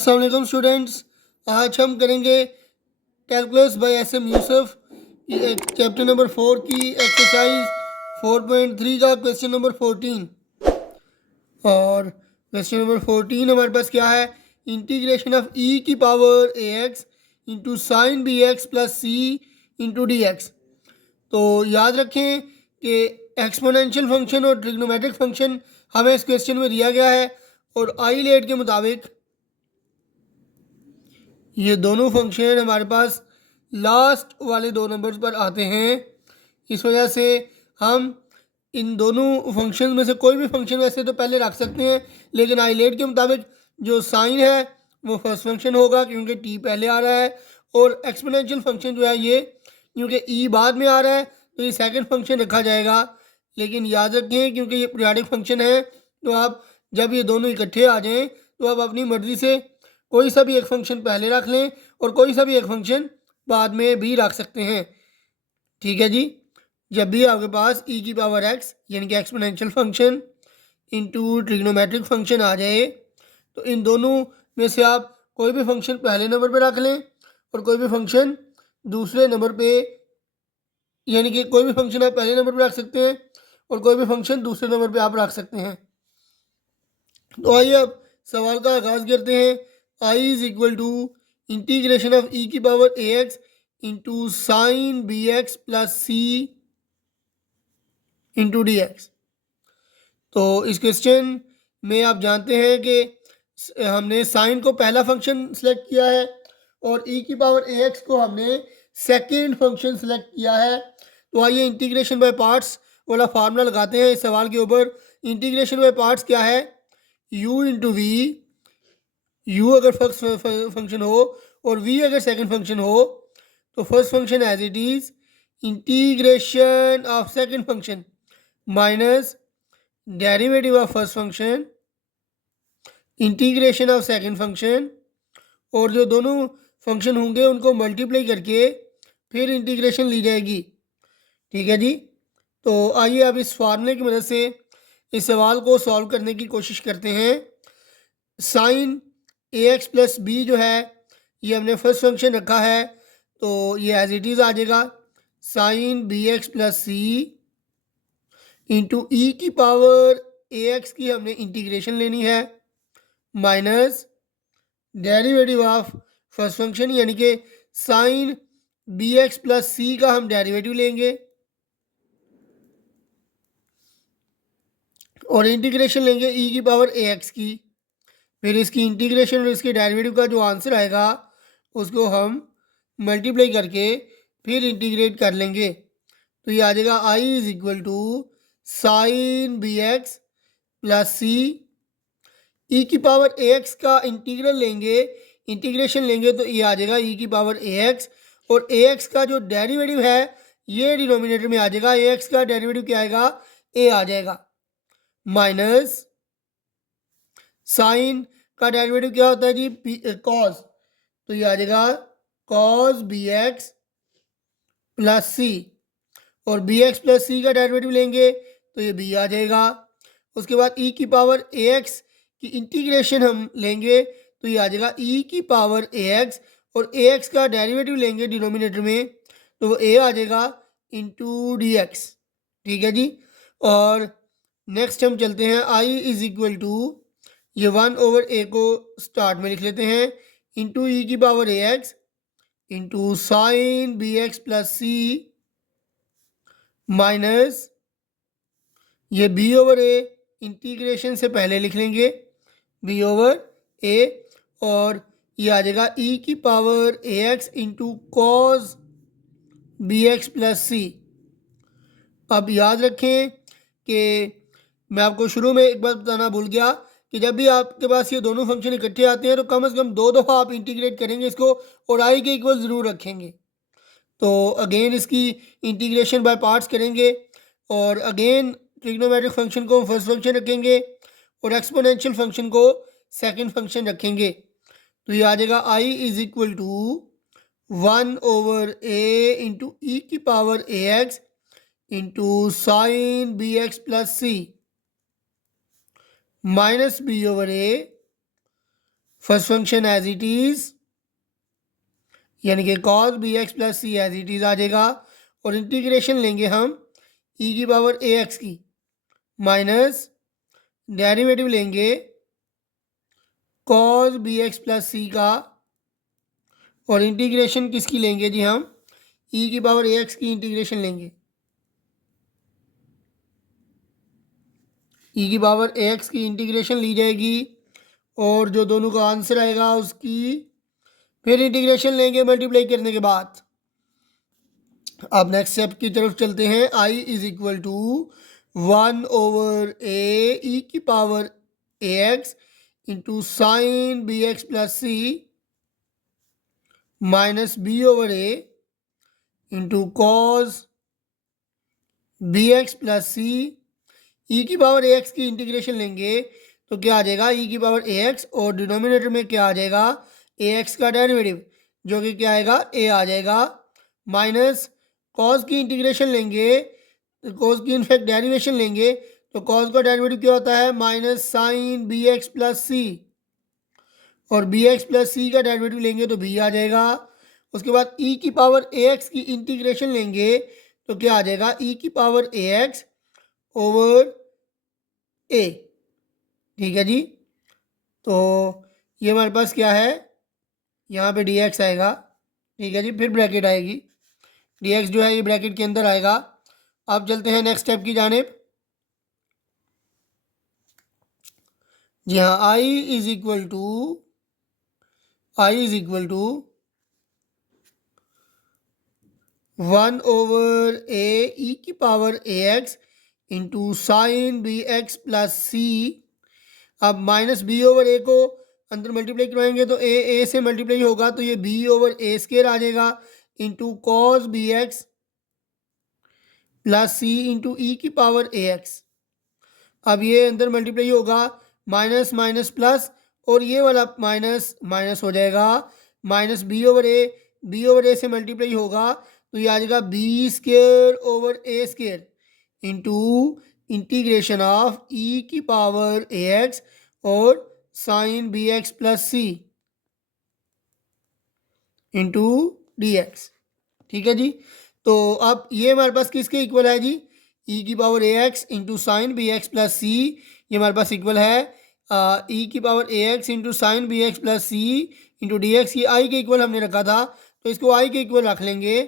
अस्सलाम वालेकुम स्टूडेंट्स। आज हम करेंगे calculus by S M Yusuf की चैप्टर नंबर 4 की एक्सरसाइज 4.3 का क्वेश्चन नंबर 14। और क्वेश्चन नंबर 14 हमारे पास क्या है? इंटीग्रेशन ऑफ ई की पावर ए x into sine B x plus सी इंटू डी एक्स। तो याद रखें कि एक्सपोनेंशियल फंक्शन और ट्रिग्नोमेट्रिक फंक्शन हमें इस क्वेश्चन में दिया गया है और आई लेट के मुताबिक ये दोनों फंक्शन हमारे पास लास्ट वाले दो नंबर्स पर आते हैं। इस वजह से हम इन दोनों फंक्शन में से कोई भी फंक्शन वैसे तो पहले रख सकते हैं, लेकिन आइलेट के मुताबिक जो साइन है वो फर्स्ट फंक्शन होगा क्योंकि टी पहले आ रहा है, और एक्सपोनेंशियल फंक्शन जो है ये क्योंकि ई बाद में आ रहा है तो ये सेकंड फंक्शन रखा जाएगा। लेकिन याद रखें क्योंकि ये पीरियोडिक फंक्शन है तो आप जब ये दोनों इकट्ठे आ जाएं तो आप अपनी मर्ज़ी से कोई सा भी एक फंक्शन पहले रख लें और कोई सा भी एक फंक्शन बाद में भी रख सकते हैं। ठीक है जी। जब भी आपके पास ई की पावर एक्स यानी कि exponential function into trigonometric function आ जाए तो इन दोनों में से आप कोई भी फंक्शन पहले नंबर पे रख लें और कोई भी फंक्शन दूसरे नंबर पे, यानी कि कोई भी फंक्शन आप पहले नंबर पे रख सकते हैं और कोई भी फंक्शन दूसरे नंबर पे आप रख सकते हैं। तो आइए अब सवाल का आगाज़ करते हैं। I is equal to integration of E की पावर ए x into sine B x plus सी इंटू डी एक्स। तो इस क्वेश्चन में आप जानते हैं कि हमने साइन को पहला फंक्शन सेलेक्ट किया है और ई की पावर ए एक्स को हमने सेकेंड फंक्शन सेलेक्ट किया है। तो आइए इंटीग्रेशन बाय पार्ट्स वाला फार्मूला लगाते हैं इस सवाल के ऊपर। इंटीग्रेशन बाय पार्ट्स क्या है? u इंटू वी, u अगर फर्स्ट फंक्शन हो और v अगर सेकंड फंक्शन हो तो first function as it is integration of second function minus derivative of first function integration of second function, और जो दोनों फंक्शन होंगे उनको मल्टीप्लाई करके फिर इंटीग्रेशन ली जाएगी। ठीक है जी। तो आइए अब इस फार्मूले की मदद से इस सवाल को सॉल्व करने की कोशिश करते हैं। साइन ए एक्स प्लस बी जो है ये हमने फर्स्ट फंक्शन रखा है तो ये एज इट इज़ आ जाएगा साइन बी एक्स प्लस सी इंटू ई की पावर ए एक्स की हमने इंटीग्रेशन लेनी है minus derivative of first function यानी कि साइन बी एक्स प्लस सी का हम डेरिवेटिव लेंगे और इंटीग्रेशन लेंगे ई की पावर ए एक्स की। फिर इसकी इंटीग्रेशन और इसके डेरिवेटिव का जो आंसर आएगा उसको हम मल्टीप्लाई करके फिर इंटीग्रेट कर लेंगे। तो ये आ जाएगा I is equal to sine B x plus C, E की पावर ए एक्स का इंटीग्रल लेंगे, इंटीग्रेशन लेंगे तो ये आ जाएगा ई की पावर ए एक्स, और ए एक्स का जो डेरिवेटिव है ये डिनोमिनेटर में आ जाएगा। ए एक्स का डेरिवेटिव क्या आएगा? ए आ जाएगा माइनस साइन का डेरिवेटिव क्या होता है जी? कॉस, तो ये आ जाएगा cos B x plus C, और बी एक्स प्लस सी का डेरिवेटिव लेंगे तो ये बी आ जाएगा। उसके बाद ई की पावर ए एक्स की इंटीग्रेशन हम लेंगे तो ये आ जाएगा ई की पावर ए एक्स, और ए एक्स का डेरिवेटिव लेंगे डिनोमिनेटर में तो वो ए आ जाएगा इंटू डी एक्स। ठीक है जी। और नेक्स्ट हम चलते हैं आई इज इक्वल टू ये 1/a को स्टार्ट में लिख लेते हैं इंटू ई की पावर ए x into sine B x plus सी माइनस ये b/a इंटीग्रेशन से पहले लिख लेंगे b/a, और ये आ जाएगा e की पावर ए x into cos B x plus C. अब याद रखें कि मैं आपको शुरू में एक बात बताना भूल गया कि जब भी आपके पास ये दोनों फंक्शन इकट्ठे आते हैं तो कम से कम 2 दफ़ा आप इंटीग्रेट करेंगे इसको और आई के इक्वल ज़रूर रखेंगे। तो अगेन इसकी इंटीग्रेशन बाय पार्ट्स करेंगे और अगेन ट्रिग्नोमेट्रिक फंक्शन को फर्स्ट फंक्शन रखेंगे और एक्सपोनेंशियल फंक्शन को सेकंड फंक्शन रखेंगे। तो ये आ जाएगा I is equal to 1/a into ई की power A x into sine B x plus C minus b/a first function as it is, यानी कि cos B x plus C as it is आ जाएगा, और इंटीग्रेशन लेंगे हम E की power ए X की, माइनस डेरिवेटिव लेंगे कॉस बी एक्स प्लस सी का, और इंटीग्रेशन किसकी लेंगे जी हम, ई की पावर ए एक्स की इंटीग्रेशन लेंगे, ई की पावर ए एक्स की इंटीग्रेशन ली जाएगी, और जो दोनों का आंसर आएगा उसकी फिर इंटीग्रेशन लेंगे मल्टीप्लाई करने के बाद। अब नेक्स्ट स्टेप की तरफ चलते हैं। I is equal to 1/a e⁻x into sine B x plus C minus b/a into cos B x plus C. E की पावर ए एक्स की इंटीग्रेशन लेंगे तो क्या आ जाएगा, ई की पावर ए एक्स, और डिनोमिनेटर में क्या आ जाएगा, ए एक्स का डेरिवेटिव, जो कि क्या आएगा, ए आ जाएगा, माइनस कॉस की इंटीग्रेशन लेंगे, कॉस की इनफैक्ट डेरिवेशन लेंगे, तो कॉस का डेरिवेटिव क्या होता है, minus sine B x plus C, और बी एक्स प्लस सी का डेरिवेटिव लेंगे तो बी आ जाएगा। उसके बाद ई की पावर ए एक्स की इंटीग्रेशन लेंगे तो क्या आ जाएगा, ई की पावर ए एक्स ओवर ए। ठीक है जी, तो ये हमारे पास क्या है, यहाँ पे डी एक्स आएगा। ठीक है जी, फिर ब्रैकेट आएगी, डी एक्स जो है ये ब्रैकेट के अंदर आएगा। अब चलते हैं नेक्स्ट स्टेप की जानिब। जी हाँ, I is equal to 1/a e⁻x into sine B x plus C. अब माइनस b/a को अंदर मल्टीप्लाई करवाएंगे तो ए से मल्टीप्लाई होगा, तो ये b/a² आ जाएगा, into cos B x plus सी इंटू ई की पावर ए एक्स। अब ये अंदर मल्टीप्लाई होगा, माइनस माइनस प्लस, और ये वाला माइनस माइनस हो जाएगा, माइनस b/a से मल्टीप्लाई होगा तो ये आ जाएगा b² into integration of E की पावर ए एक्स और साइन बी एक्स प्लस सी इंटू डी एक्स। ठीक है जी, तो अब ये हमारे पास किसके इक्वल है जी, ई की पावर ए x into sine B x plus C, ये हमारे पास इक्वल है ई की पावर ए x into sine B x plus सी इंटू डी एक्स। ये आई के इक्वल हमने रखा था, तो इसको आई के इक्वल रख लेंगे,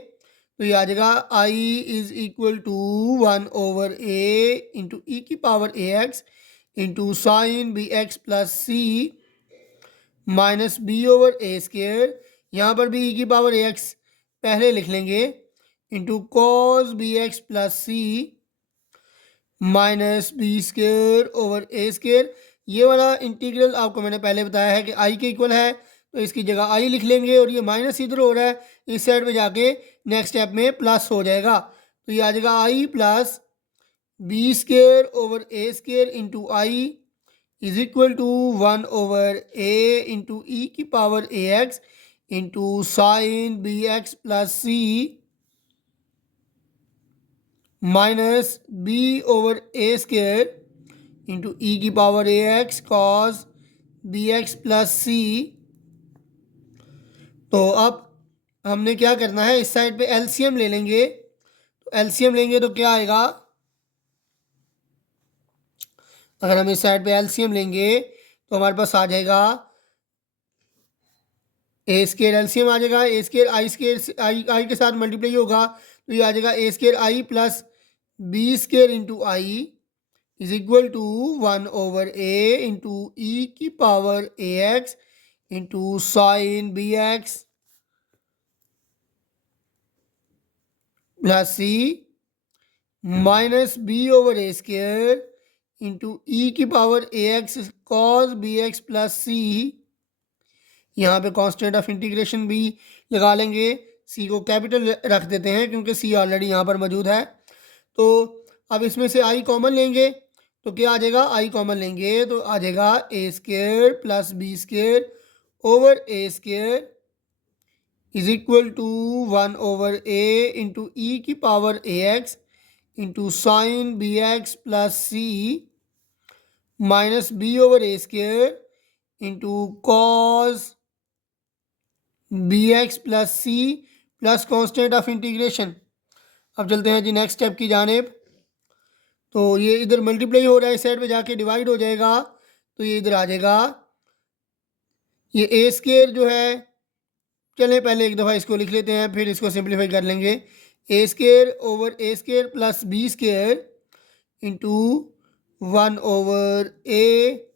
तो ये आ जाएगा I is equal to 1/a into ई की पावर ए x into sine B x plus सी माइनस b/a²। यहाँ पर भी ई की पावर ए एक्स पहले लिख लेंगे, into cos B x plus सी माइनस b²/a²। ये वाला इंटीग्रल आपको मैंने पहले बताया है कि आई के इक्वल है, तो इसकी जगह आई लिख लेंगे, और ये माइनस इधर हो रहा है, इस साइड में जाके नेक्स्ट स्टेप में प्लस हो जाएगा, तो ये आ जाएगा i plus b²/a² into I is equal to 1/a into ई की पावर ए x into sine B x plus सी माइनस b/a² इंटू ई की पावर ए x cos B x plus c. तो अब हमने क्या करना है, इस साइड पे एलसीएम ले लेंगे, तो एलसीएम लेंगे तो क्या आएगा, अगर हम इस साइड पे एलसीएम लेंगे तो हमारे पास आ जाएगा a² एलसीएम आ जाएगा, a² आई के साथ मल्टीप्लाई होगा, तो ये आ जाएगा a² I plus b² into I is equal to 1/a into ई की पावर ए x into sine B x plus सी माइनस b/a² इंटू ई की पावर ए x cos B x plus C. यहाँ पे कांस्टेंट ऑफ इंटीग्रेशन भी लगा लेंगे, सी को capital रख देते हैं क्योंकि सी ऑलरेडी यहाँ पर मौजूद है। तो अब इसमें से आई कॉमन लेंगे तो क्या आ जाएगा, आई कॉमन लेंगे तो आ जाएगा a² plus b² over a² is equal to 1/a into ई की power A x into sine B x plus C minus b/a² into cos B x plus C plus constant of integration. अब चलते हैं जी next step की जानिब। तो ये इधर multiply हो रहा है, इस साइड पे जाके डिवाइड हो जाएगा, तो ये इधर आ जाएगा। ये ए स्केयर जो है, चलें पहले एक दफ़ा इसको लिख लेते हैं, फिर इसको सिंप्लीफाई कर लेंगे। A square over A square plus B square into 1 over A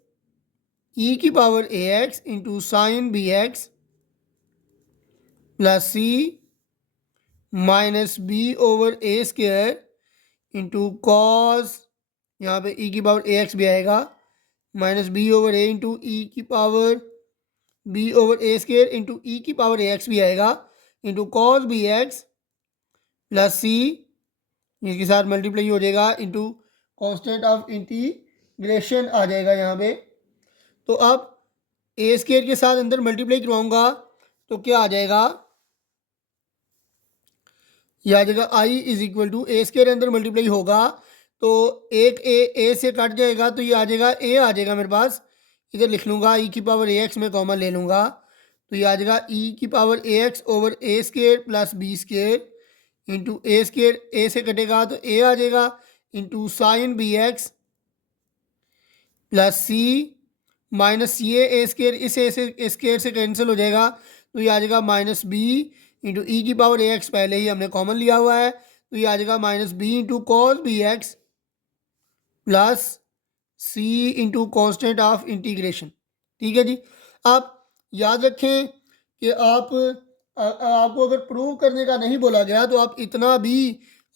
E की पावर ए x into sine B x plus सी माइनस बी ओवर ए स्केयर इंटू कॉस, यहाँ पे ई की पावर ए एक्स भी आएगा, minus B over A into ई की power B over ए square into ई की power ए X भी आएगा, into cos B x plus C, इसके साथ मल्टीप्लाई हो जाएगा, इंटू कॉन्स्टेंट ऑफ इंटीग्रेशन आ जाएगा यहाँ पे। तो अब ए स्केयर के साथ अंदर मल्टीप्लाई करवाऊंगा तो क्या आ जाएगा, यह आ जाएगा I is equal to A square अंदर मल्टीप्लाई होगा तो एक ए से कट जाएगा, तो ये आ जाएगा ए आ जाएगा मेरे पास, इधर लिख लूँगा ई की पावर ए एक्स में कॉमन ले लूँगा, तो ये आ जाएगा ई की power A x over A square plus B square into A square, A से कटेगा तो ए आ जाएगा, into sine B x plus सी माइनस ये ए स्केयर, इस ए स्केयर से कैंसिल हो जाएगा, तो ये आ जाएगा माइनस बी इंटू ई की पावर ए एक्स, पहले ही हमने कॉमन लिया हुआ है, तो ये आ जाएगा minus B into cos B x plus C into constant of integration. ठीक है जी। आप याद रखें कि आपको अगर प्रूव करने का नहीं बोला गया तो आप इतना भी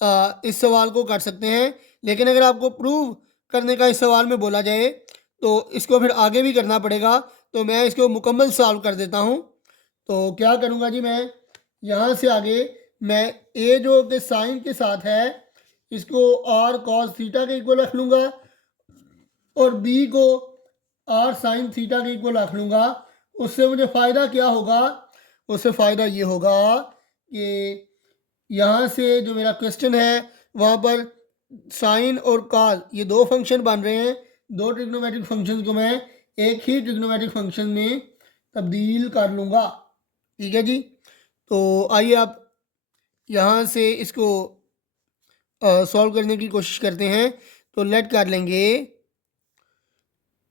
इस सवाल को कर सकते हैं, लेकिन अगर आपको प्रूव करने का इस सवाल में बोला जाए तो इसको फिर आगे भी करना पड़ेगा, तो मैं इसको मुकम्मल सॉल्व कर देता हूँ। तो क्या करूँगा जी, मैं यहाँ से आगे मैं ए जो कि साइन के साथ है इसको आर कॉस थीटा के इक्वल रख लूँगा और बी को आर साइन थीटा के इक्वल रख लूँगा। उससे मुझे फ़ायदा क्या होगा, उससे फ़ायदा ये होगा कि यहाँ से जो मेरा क्वेश्चन है वहाँ पर साइन और कॉस ये दो फंक्शन बन रहे हैं, दो ट्रिग्नोमेट्रिक फंक्शन को मैं एक ही ट्रिग्नोमेट्रिक फंक्शन में तब्दील कर लूँगा। ठीक है जी। तो आइए आप यहाँ से इसको सॉल्व करने की कोशिश करते हैं। तो लेट कर लेंगे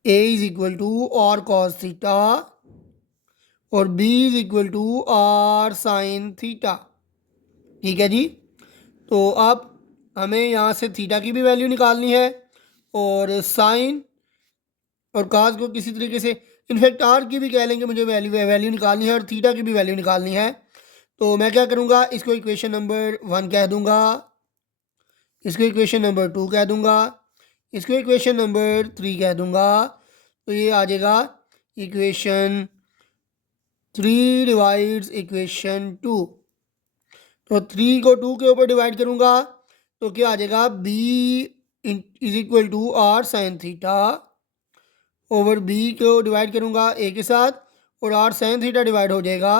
a is equal to r cos theta और b is equal to r sine theta. ठीक है जी। तो अब हमें यहाँ से थीटा की भी वैल्यू निकालनी है और साइन और कॉस को किसी तरीके से, इनफैक्ट आर की भी कह लेंगे, मुझे वैल्यू निकालनी है और थीटा की भी वैल्यू निकालनी है। तो मैं क्या करूँगा, इसको इक्वेशन नंबर 1 कह दूँगा, इसको इक्वेशन नंबर 2 कह दूँगा, इसको इक्वेशन नंबर 3 कह दूँगा। तो ये आ जाएगा इक्वेशन 3 डिवाइड्स इक्वेशन 2। तो 3 को 2 के ऊपर डिवाइड करूँगा तो क्या आ जाएगा, b is equal to r sine theta over b को डिवाइड करूँगा a के साथ और आर साइन थीटा डिवाइड हो जाएगा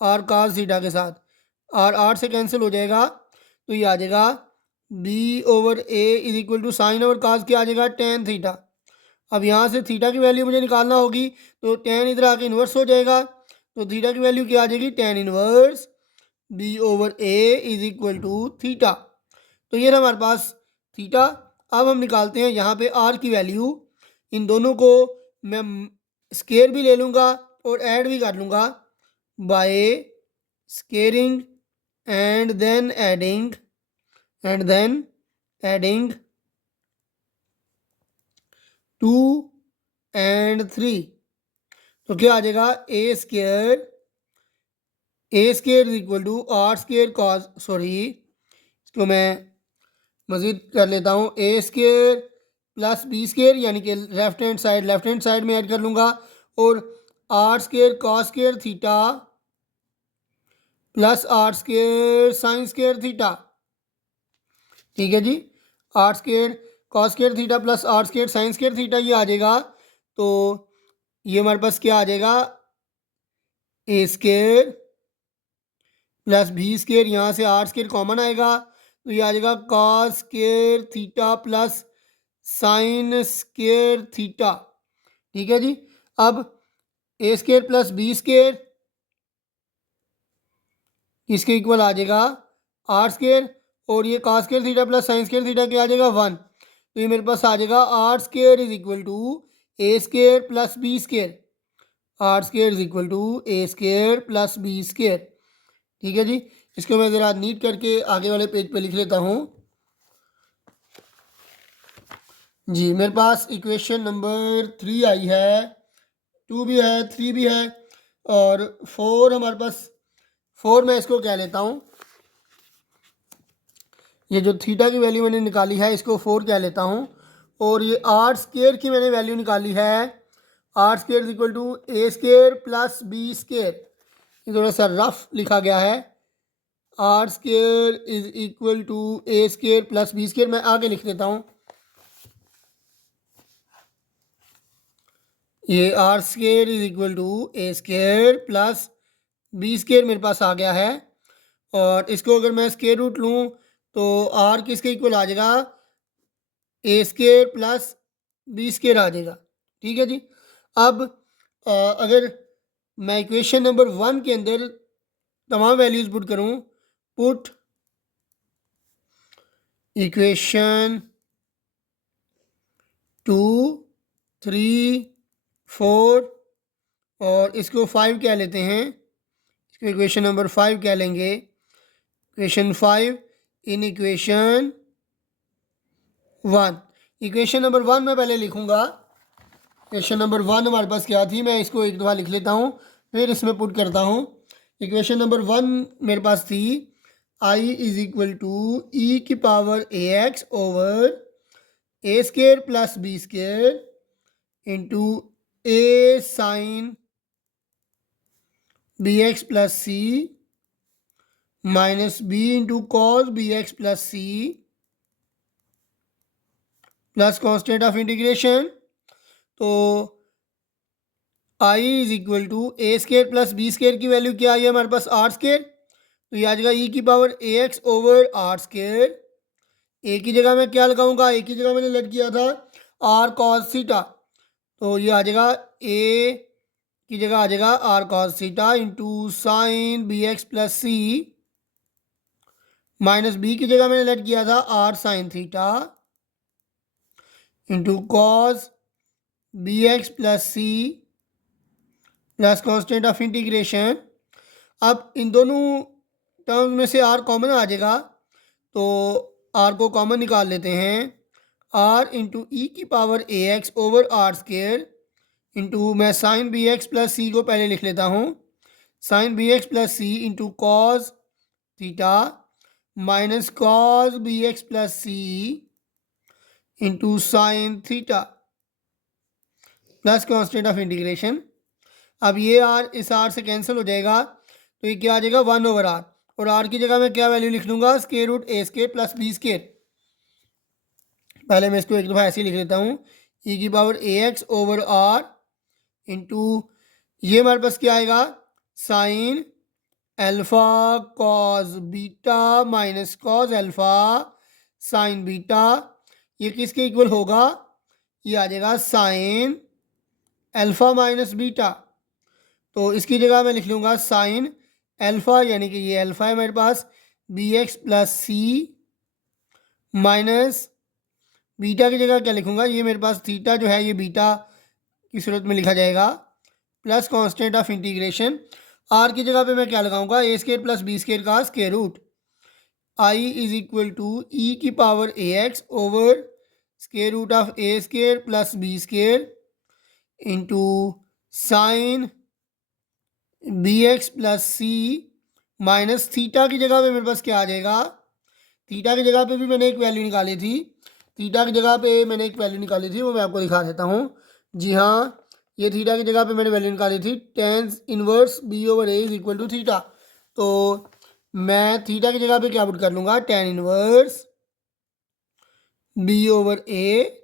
आर cos थीटा के साथ, आर से कैंसिल हो जाएगा, तो ये आ जाएगा b over a is equal to sine over cos क्या आ जाएगा टेन थीटा। अब यहाँ से थीटा की वैल्यू मुझे निकालना होगी, तो टेन इधर आके इन्वर्स हो जाएगा, तो थीटा की वैल्यू क्या आ जाएगी, tan inverse b over a is equal to theta. तो ये ना हमारे पास थीटा। अब हम निकालते हैं यहाँ पे r की वैल्यू, इन दोनों को मैं स्केयर भी ले लूँगा और ऐड भी कर लूँगा by squaring and then adding 2 and 3। तो क्या आ जाएगा, A square is equal to R square cos, sorry इसको मैं मज़ीद कर लेता हूँ, A square plus B square यानी कि लेफ्ट हैंड साइड में ऐड कर लूँगा और R square cos square theta plus R square sine square theta. ठीक है जी। R square cos square theta plus R square sine square theta ये आ जाएगा। तो ये हमारे पास क्या आ जाएगा, A square plus B square, यहाँ से आर स्केयर कॉमन आएगा तो ये आ जाएगा cos square theta plus sign square theta. ठीक है जी। अब ए स्केयर प्लस बी स्केयर इसके इक्वल आ जाएगा आर स्केयर, और ये cos square theta plus sign square theta क्या आ जाएगा 1। तो ये मेरे पास आ जाएगा r square is equal to A square plus B square, r square is equal to A square plus B square. ठीक है जी, इसको मैं ज़रा नीट करके आगे वाले पेज पे लिख लेता हूँ जी। मेरे पास इक्वेशन नंबर 3 आई है, 2 भी है, 3 भी है, और 4 हमारे पास 4 मैं इसको कह लेता हूँ। ये जो थीटा की वैल्यू मैंने निकाली है इसको 4 कह लेता हूँ, और ये आर स्केयर की मैंने वैल्यू निकाली है, r square is equal to A square plus B square. ये थोड़ा सा रफ लिखा गया है, r square is equal to A square plus B square. मैं आगे लिख देता हूँ, ये r square is equal to A square plus B square मेरे पास आ गया है, और इसको अगर मैं स्केयर रूट लूँ तो आर किसके इक्वल आ जाएगा, A square plus B square आ जाएगा। ठीक है जी। अब अगर मैं इक्वेशन नंबर 1 के अंदर तमाम वैल्यूज़ पुट करूँ, पुट इक्वेशन 2, 3, 4 और इसको 5 कह लेते हैं, इसको इक्वेशन नंबर 5 कह लेंगे, equation 5 in equation 1। Equation number 1 मैं पहले लिखूंगा, इक्वेशन नंबर 1 हमारे पास क्या थी, मैं इसको एक दफ़ा लिख लेता हूँ फिर इसमें पुट करता हूँ। इक्वेशन नंबर 1 मेरे पास थी I is equal to E की power A x over A square plus B square into A sine B x plus C minus B into cos B x plus C plus constant of integration. तो I is equal to A square plus B square की value क्या आई है हमारे पास, are square. तो ये आ जाएगा ई की power A x over are square. A की जगह मैं क्या लगाऊंगा, ए की जगह मैंने लट किया था आर कॉस थीटा, तो ये आ जाएगा ए की जगह आ जाएगा r cos theta into sine B x plus सी माइनस बी की जगह मैंने लट किया था r sine theta into cos B x plus C plus constant of integration. अब इन दोनों टर्म्स में से आर कॉमन आ जाएगा, तो आर को कॉमन निकाल लेते हैं, आर इंटू ई की power A x over are square into मैं sine B x plus c को पहले लिख लेता हूँ, sine B x plus C into cos theta minus cos B x plus C into sine theta plus constant of integration. अब ये are इस are से कैंसिल हो जाएगा, तो ये क्या आ जाएगा 1 ओवर आर, और आर की जगह मैं क्या वैल्यू लिख लूँगा, स्केयर रूट ए स्केयर प्लस बी स्केयर। पहले मैं इसको एक दफ़ा ऐसे ही लिख लेता हूँ, ई की पावर ए एक्स ओवर आर इंटू ये हमारे पास क्या आएगा, sine alpha cos beta minus cos alpha sine beta, ये किसके इक्वल होगा, ये आ जाएगा साइन एल्फा माइनस बीटा। तो इसकी जगह मैं लिख लूँगा साइन एल्फा, यानी कि ये एल्फा है मेरे पास, बी एक्स प्लस सी माइनस बीटा की जगह क्या लिखूँगा, ये मेरे पास थीटा जो है ये बीटा की सूरत में लिखा जाएगा, plus constant of integration. R की जगह पे मैं क्या लगाऊंगा, A square plus B square का square root, I is equal to E की power A x over square root of A square plus B square into sine B x plus C minus theta की जगह पे मेरे पास क्या आ जाएगा, theta की जगह पे भी मैंने एक वैल्यू निकाली थी, थीटा की जगह पे मैंने एक वैल्यू निकाली थी, वो मैं आपको दिखा देता हूँ। जी हाँ, ये थीटा की जगह पे मैंने वैल्यू निकाली थी tan inverse b over a is equal to theta. तो मैं थीटा की जगह पे क्या पुट कर लूँगा, tan inverse b over a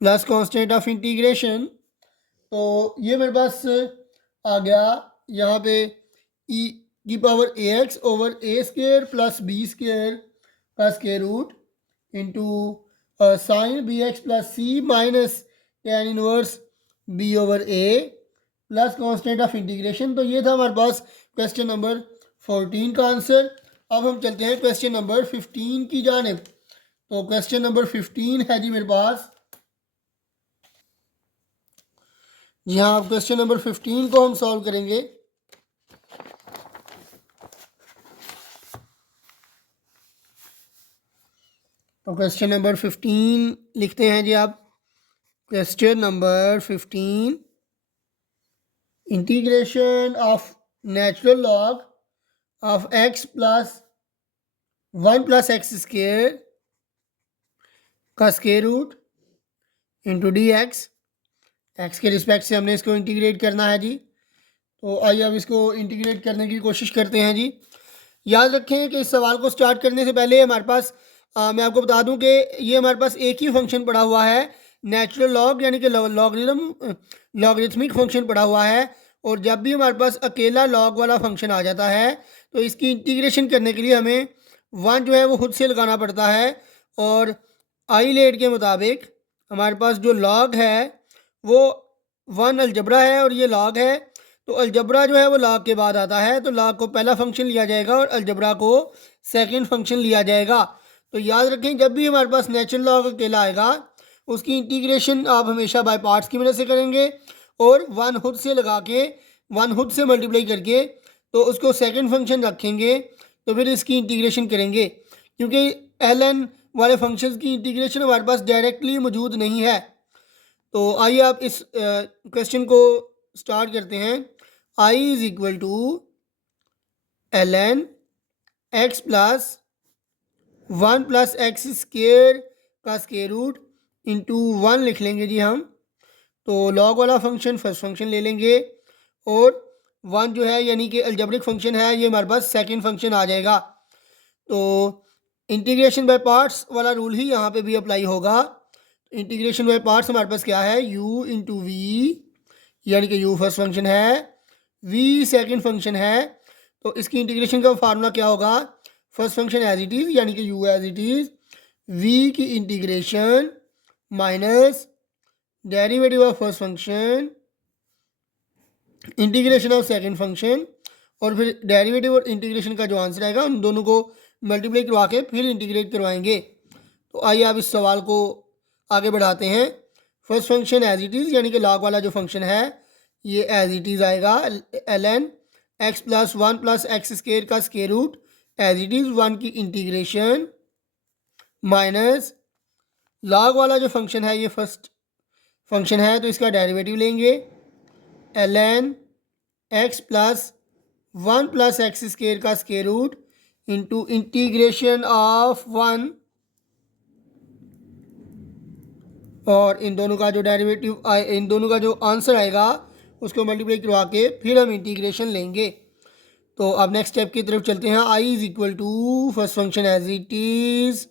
plus constant of integration. तो ये मेरे पास आ गया यहाँ पे ई की पावर ए एक्स ओवर ए स्केयर प्लस बी स्केयर का square root into sine B x plus C minus tan inverse b over a plus constant of integration. तो ये था हमारे पास क्वेश्चन नंबर 14 का आंसर। अब हम चलते हैं क्वेश्चन नंबर 15 की जानिब। तो क्वेश्चन नंबर 15 है जी मेरे पास। जी हाँ, क्वेश्चन नंबर 15 को हम सॉल्व करेंगे। तो क्वेश्चन नंबर 15 लिखते हैं जी आप। Question number 15, integration of natural log of x plus 1 plus x square का square root into D X के रिस्पेक्ट से हमने इसको इंटीग्रेट करना है जी। तो आइए अब इसको इंटीग्रेट करने की कोशिश करते हैं जी। याद रखें कि इस सवाल को स्टार्ट करने से पहले हमारे पास मैं आपको बता दूं कि ये हमारे पास एक ही फंक्शन पड़ा हुआ है, नेचुरल लॉग यानी कि लॉगरिथमिक फंक्शन पड़ा हुआ है। और जब भी हमारे पास अकेला लॉग वाला फंक्शन आ जाता है तो इसकी इंटीग्रेशन करने के लिए हमें वन जो है वो खुद से लगाना पड़ता है। और आइलेट के मुताबिक हमारे पास जो लॉग है वो वन अलजबरा है और ये लॉग है। तो अलजबरा जो है वो लॉग के बाद आता है, तो लॉग को पहला फंक्शन लिया जाएगा और अलजबरा को सेकंड फंक्शन लिया जाएगा। तो याद रखें जब भी हमारे पास नेचुरल लॉग अकेला आएगा उसकी इंटीग्रेशन आप हमेशा बाय पार्ट्स की मदद से करेंगे और वन खुद से लगा के वन खुद से मल्टीप्लाई करके तो उसको सेकंड फंक्शन रखेंगे, तो फिर इसकी इंटीग्रेशन करेंगे। क्योंकि ln वाले फंक्शंस की इंटीग्रेशन हमारे पास डायरेक्टली मौजूद नहीं है। तो आइए आप इस क्वेश्चन को स्टार्ट करते हैं। I is equal to ln x plus 1 plus x square का स्क्वेयर रूट इंटू 1 लिख लेंगे जी हम। तो लॉग वाला फंक्शन फर्स्ट फंक्शन ले लेंगे और 1 जो है यानी कि अलजेब्रिक फंक्शन है ये हमारे पास सेकंड फंक्शन आ जाएगा। तो इंटीग्रेशन बाय पार्ट्स वाला रूल ही यहाँ पे भी अप्लाई होगा। इंटीग्रेशन बाय पार्ट्स हमारे पास क्या है, u इंटू वी, यानी कि u फर्स्ट फंक्शन है, v सेकंड फंक्शन है। तो इसकी इंटीग्रेशन का फार्मूला क्या होगा, first function as it is यानी कि u as it is, v की integration minus derivative of first function integration of second function, और फिर डेरिवेटिव और इंटीग्रेशन का जो आंसर आएगा उन दोनों को मल्टीप्लाई करवा के फिर इंटीग्रेट करवाएंगे। तो आइए आप इस सवाल को आगे बढ़ाते हैं। First function as it is यानी कि लॉग वाला जो फंक्शन है ये एज इट इज़ आएगा ln x plus 1 plus x square का square root as it is 1 की इंटीग्रेशन माइनस लॉग वाला जो फंक्शन है ये फर्स्ट फंक्शन है तो इसका डेरिवेटिव लेंगे ln x plus 1 plus x square का square root into integration of 1, और इन दोनों का जो डेरिवेटिव इन दोनों का जो आंसर आएगा उसको मल्टीप्लाई करवा के फिर हम इंटीग्रेशन लेंगे। तो अब नेक्स्ट स्टेप की तरफ चलते हैं। i is equal to first function as it is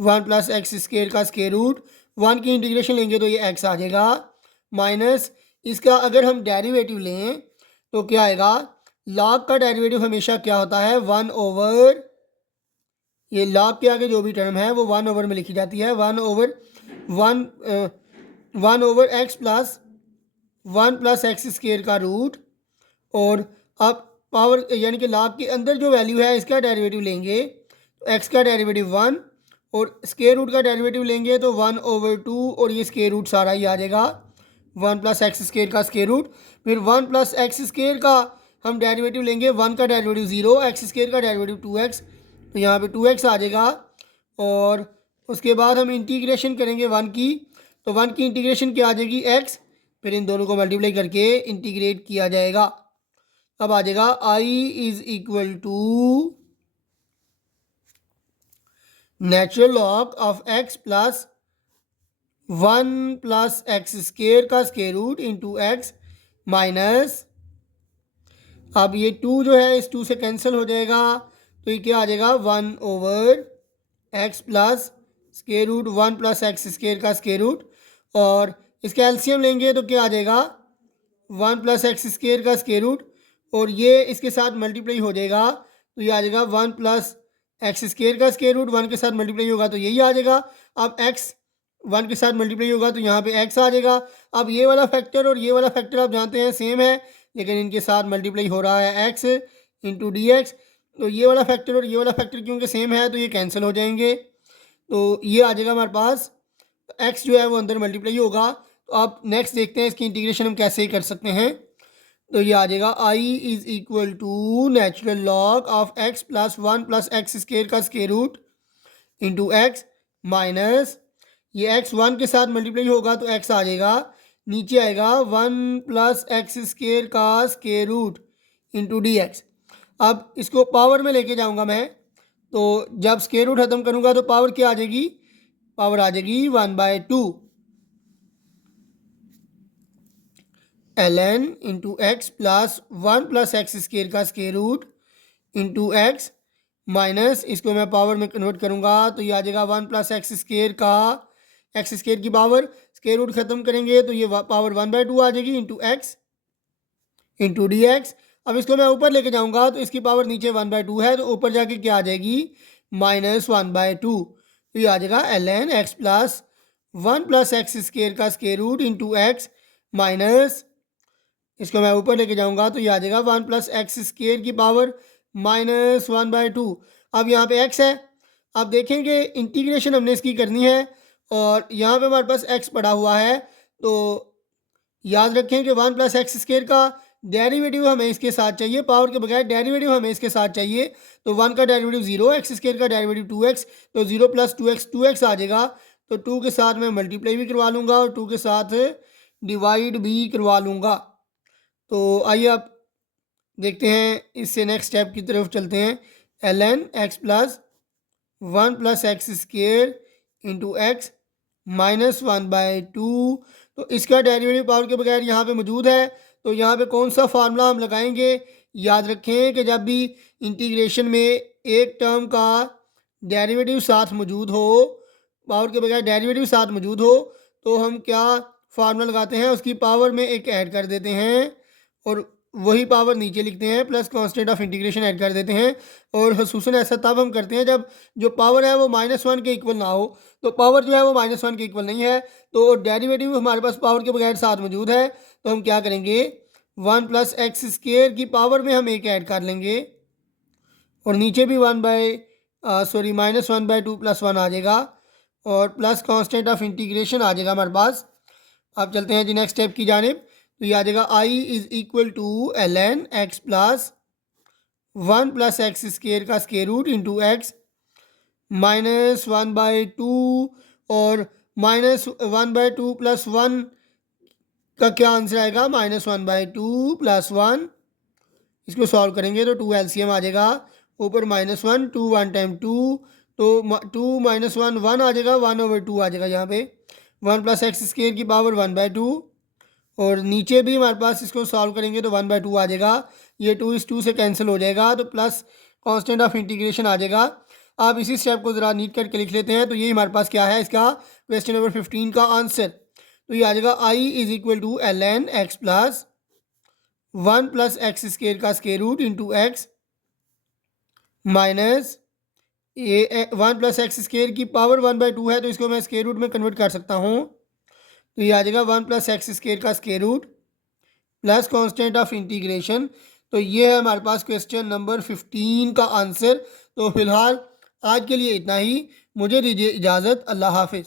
1 plus x square का स्क्वेयर रूट, 1 की इंटीग्रेशन लेंगे तो ये x आ जाएगा, माइनस इसका अगर हम डेरिवेटिव लें तो क्या आएगा, लॉग का डेरिवेटिव हमेशा क्या होता है 1 ओवर, ये लॉग के आगे जो भी टर्म है वो 1 ओवर में लिखी जाती है, 1 over x plus 1 plus x square का रूट, और अब पावर यानी कि लॉग के अंदर जो वैल्यू है इसका डेरिवेटिव लेंगे तो एक्स का डेरिवेटिव 1 और स्क्वेयर रूट का डेरिवेटिव लेंगे तो 1 ओवर 2 और ये स्क्वेयर रूट सारा ही आ जाएगा 1 प्लस एक्स स्क्वेयर का स्क्वेयर रूट। फिर 1 प्लस एक्स स्क्वेयर का हम डेरिवेटिव लेंगे, 1 का डेरिवेटिव 0, एक्स स्क्वेयर का डेरिवेटिव 2x, तो यहाँ पे 2x आ जाएगा। और उसके बाद हम इंटीग्रेशन करेंगे 1 की, तो 1 की इंटीग्रेशन क्या आ जाएगी x, फिर इन दोनों को मल्टीप्लाई करके इंटीग्रेट किया जाएगा। अब आ जाएगा i is equal to natural log of x plus 1 plus x square का square root into X minus, अब ये 2 जो है इस 2 से कैंसिल हो जाएगा तो ये क्या आ जाएगा 1 over x plus square root 1 plus x square का स्क्वेयर रूट, और इसका एलसीएम लेंगे तो क्या आ जाएगा 1 प्लस एक्स स्क्वेयर का स्क्वेयर रूट, और ये इसके साथ मल्टीप्लाई हो जाएगा तो ये आ जाएगा 1 प्लस एक्स स्क्वेयर का स्क्वेयर रूट, 1 के साथ मल्टीप्लाई होगा तो यही आ जाएगा। अब एक्स 1 के साथ मल्टीप्लाई होगा तो यहाँ पे x आ जाएगा। अब ये वाला फैक्टर और ये वाला फैक्टर आप जानते हैं सेम है, लेकिन इनके साथ मल्टीप्लाई हो रहा है x इंटू डी एक्स। तो ये वाला फैक्टर और ये वाला फैक्टर क्योंकि सेम है तो ये कैंसिल हो जाएंगे, तो ये आ जाएगा हमारे पास, x जो है वो अंदर मल्टीप्लाई होगा। तो आप नेक्स्ट देखते हैं इसकी इंटीग्रेशन हम कैसे कर सकते हैं। तो ये आ जाएगा i is equal to natural log of x plus 1 plus x square का square root into X minus ये x 1 के साथ मल्टीप्लाई होगा तो x आ जाएगा, नीचे आएगा 1 प्लस एक्स स्केयर का square root into D x. अब इसको पावर में लेके जाऊंगा मैं, तो जब स्केयर रूट ख़त्म करूंगा तो पावर क्या आ जाएगी, पावर आ जाएगी 1/2 ln into X plus 1 plus x square का square root into X minus, इसको मैं पावर में कन्वर्ट करूंगा तो ये आ जाएगा 1 प्लस एक्स स्केयर का एक्स स्केयर की पावर, स्केयर रूट ख़त्म करेंगे तो ये पावर 1/2 आ जाएगी into x into D x. अब इसको मैं ऊपर लेके जाऊंगा तो इसकी पावर नीचे 1/2 है, तो ऊपर जाके क्या आ जाएगी -1/2। तो ये आ जाएगा ln x plus 1 plus x square का square root into X minus, इसको मैं ऊपर लेके जाऊंगा तो ये आ जाएगा 1 प्लस एक्स स्केयर की पावर -1/2। अब यहाँ पे x है, अब देखेंगे इंटीग्रेशन हमने इसकी करनी है और यहाँ पे हमारे पास x पड़ा हुआ है, तो याद रखें कि 1 प्लस एक्स स्केयर का डेरिवेटिव हमें इसके साथ चाहिए, पावर के बगैर डेरिवेटिव हमें इसके साथ चाहिए। तो 1 का डेरिवेटिव 0, एक्स स्केयर का डेरिवेटिव 2x, तो 0 प्लस 2x आ जाएगा। तो 2 के साथ मैं मल्टीप्लाई भी करवा लूँगा और 2 के साथ डिवाइड भी करवा लूँगा। तो आइए आप देखते हैं, इससे नेक्स्ट स्टेप की तरफ चलते हैं। ln x plus 1 plus x square into x -1/2, तो इसका डेरिवेटिव पावर के बगैर यहाँ पे मौजूद है, तो यहाँ पे कौन सा फार्मूला हम लगाएंगे। याद रखें कि जब भी इंटीग्रेशन में एक टर्म का डेरिवेटिव साथ मौजूद हो, पावर के बगैर डेरिवेटिव साथ मौजूद हो, तो हम क्या फार्मूला लगाते हैं, उसकी पावर में एक ऐड कर देते हैं और वही पावर नीचे लिखते हैं, plus constant of integration add कर देते हैं। और खसूसन ऐसा तब हम करते हैं जब जो पावर है वो -1 के इक्वल ना हो, तो पावर जो है वो -1 के इक्वल नहीं है, तो डेरिवेटिव हमारे पास पावर के बगैर साथ मौजूद है, तो हम क्या करेंगे 1 प्लस एक्स स्केयर की पावर में हम एक ऐड कर लेंगे और नीचे भी -1/2 प्लस 1 आ जाएगा और प्लस कांस्टेंट ऑफ इंटीग्रेशन आ जाएगा हमारे पास। अब चलते हैं जी नेक्स्ट स्टेप की जानिब। तो ये आ जाएगा i is equal to ln x plus 1 plus x square का स्केयर रूट इंटू एक्स -1/2 और -1/2 प्लस 1 का क्या आंसर आएगा, -1/2 प्लस 1। इसको सॉल्व करेंगे तो 2 LCM आ जाएगा, ऊपर -1 2 1 टाइम 2, तो 2 -1 1 आ जाएगा, 1/2 आ जाएगा यहाँ पे। 1 प्लस एक्स स्केयर की पावर 1/2 और नीचे भी हमारे पास इसको सॉल्व करेंगे तो 1/2 आ जाएगा, ये 2 इस 2 से कैंसिल हो जाएगा, तो प्लस कांस्टेंट ऑफ इंटीग्रेशन आ जाएगा। आप इसी स्टेप को ज़रा नीट करके लिख लेते हैं, तो ये हमारे पास क्या है इसका क्वेश्चन नंबर 15 का आंसर। तो ये आ जाएगा i is equal to ln x plus 1 plus x square का square root into X minus ये 1 प्लस एक्स स्केयर की पावर 1/2 है, तो इसको मैं स्केयर रूट में कन्वर्ट कर सकता हूँ। तो ये आ जाएगा 1 प्लस एक्स स्केयर का square root plus constant of integration. तो ये है हमारे पास क्वेश्चन नंबर 15 का आंसर। तो फिलहाल आज के लिए इतना ही, मुझे दीजिए इजाज़त, अल्लाह हाफिज़।